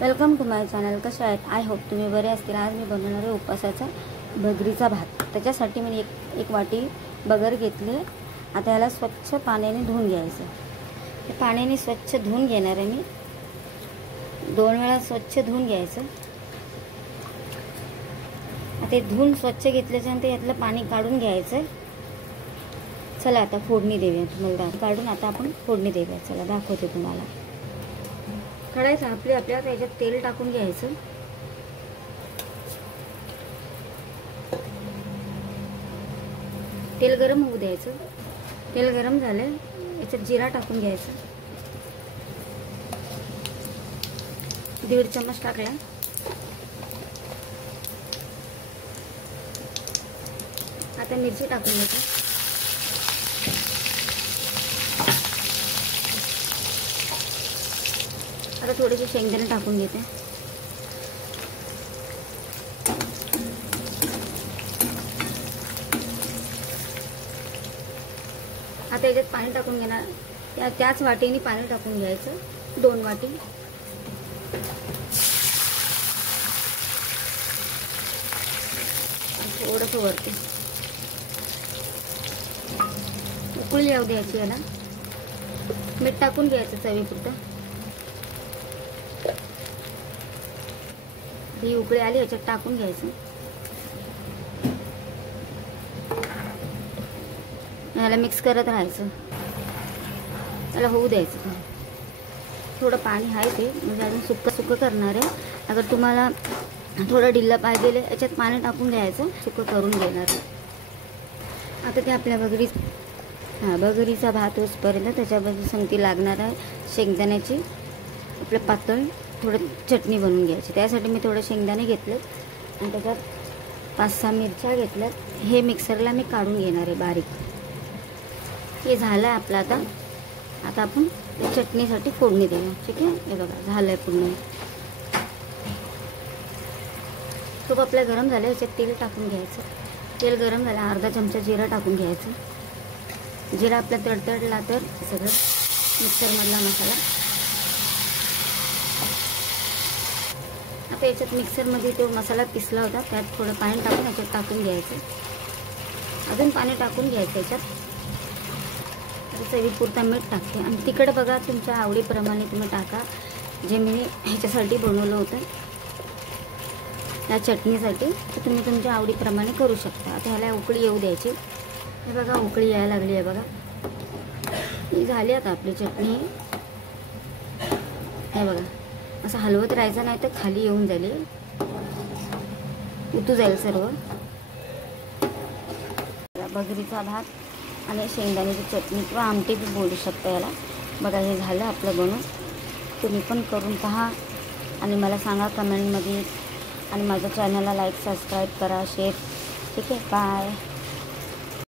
Welcome to my channel. कसे आहेत? I hope तुम्ही बरे असतील. आज मी बनवणार आहे उपवासाचा भगरीचा भात. त्याच्यासाठी मी एक वाटी बगर घेतली. आता याला स्वच्छ पाण्याने धुवून घ्यायचं. पाण्याने स्वच्छ धुवून घेणार आहे मी. 2 वेळा स्वच्छ धुवून घ्यायचं. आता धुवून स्वच्छ घेतल्याच्यानंतर यातलं पाणी काढून घ्यायचं. चला आता फोडणी देऊया. तुम्हाला काढून आता आपण फोडणी देऊया. चला दाखवते तुम्हाला. कढई तापली आपल्या, त्याच्यात तेल टाकून घ्यायचं. तेल गरम होऊ द्यायचं. तेल गरम झालं, याच्यात जिरा टाकून घ्यायचं. 1.5 चम्मच टाकला. आता मिरची टाकून घ्यायची. आता थोडेसे शेंगदाणे टाकून घेते. आता याच्यात पाणी टाकून घेणार. त्याच वाटीने पाणी टाकून घ्यायचं. 2 वाटी. थोडंसं वरती उकळी येऊ द्यायची. याला मीठ टाकून घ्यायचं चवीपुरतं. ही उकळी आली, याच्यात टाकून घ्यायचं. याला मिक्स करत राहायचं. त्याला होऊ द्यायचं. थोडं पाणी आहे ते, म्हणजे अजून सुक्कं करणार आहे. अगर तुम्हाला थोडं ढिल्लं पाहिजे याच्यात पाणी टाकून घ्यायचं. सुक्कं करून घेणार. आता ते आपल्या बगरीचा भात होईपर्यंत त्याच्यामध्ये संगती लागणार आहे शेंगदाण्याची. आपलं पातळ थोडं चटणी बनवून घ्यायची. त्यासाठी मी थोडं शेंगदाणे घेतलेत आणि त्याच्यात 5-6 मिरच्या घेतल्यात. हे मिक्सरला मी काढून घेणार आहे बारीक. हे झालं आहे आपलं. आता आपण चटणीसाठी फोडणी देऊ. ठीक आहे. हे बघा झालं आहे पूर्ण. तूप आपल्या गरम झालं, याच्यात तेल टाकून घ्यायचं. तेल गरम झालं, अर्धा चमचा जिरा टाकून घ्यायचं. जिरा आपला तडतडला तर सगळं मिक्सरमधला मसाला. आता याच्यात मिक्सरमध्ये तो मसाला पिसला होता, त्यात थोडं पाणी टाकून याच्यात टाकून घ्यायचं. अजून पाणी टाकून घ्यायचं याच्यात. चवीपुरता मीठ टाकते. आणि तिखट बघा तुमच्या आवडीप्रमाणे तुम्ही टाका. जे मी ह्याच्यासाठी बनवलं होतं या चटणीसाठी, तर तुम्ही तुमच्या आवडीप्रमाणे करू शकता. आता ह्याला उकळी येऊ द्यायची. हे बघा उकळी यायला लागली आहे बघा. ही झाली आता आपली चटणी. हे बघा असं हलवत राहायचं, नाही तर खाली येऊन जाईल, उतू जाईल सर्व. बगरीचा भात आणि शेंगदाण्याची चटणी किंवा आमटी बी बोलू शकता याला. बघा हे झालं आपलं बनवून. तुम्ही पण करून पहा आणि मला सांगा कमेंटमध्ये. आणि माझ्या चॅनलला लाईक सबस्क्राईब करा, शेअर. ठीक आहे. बाय.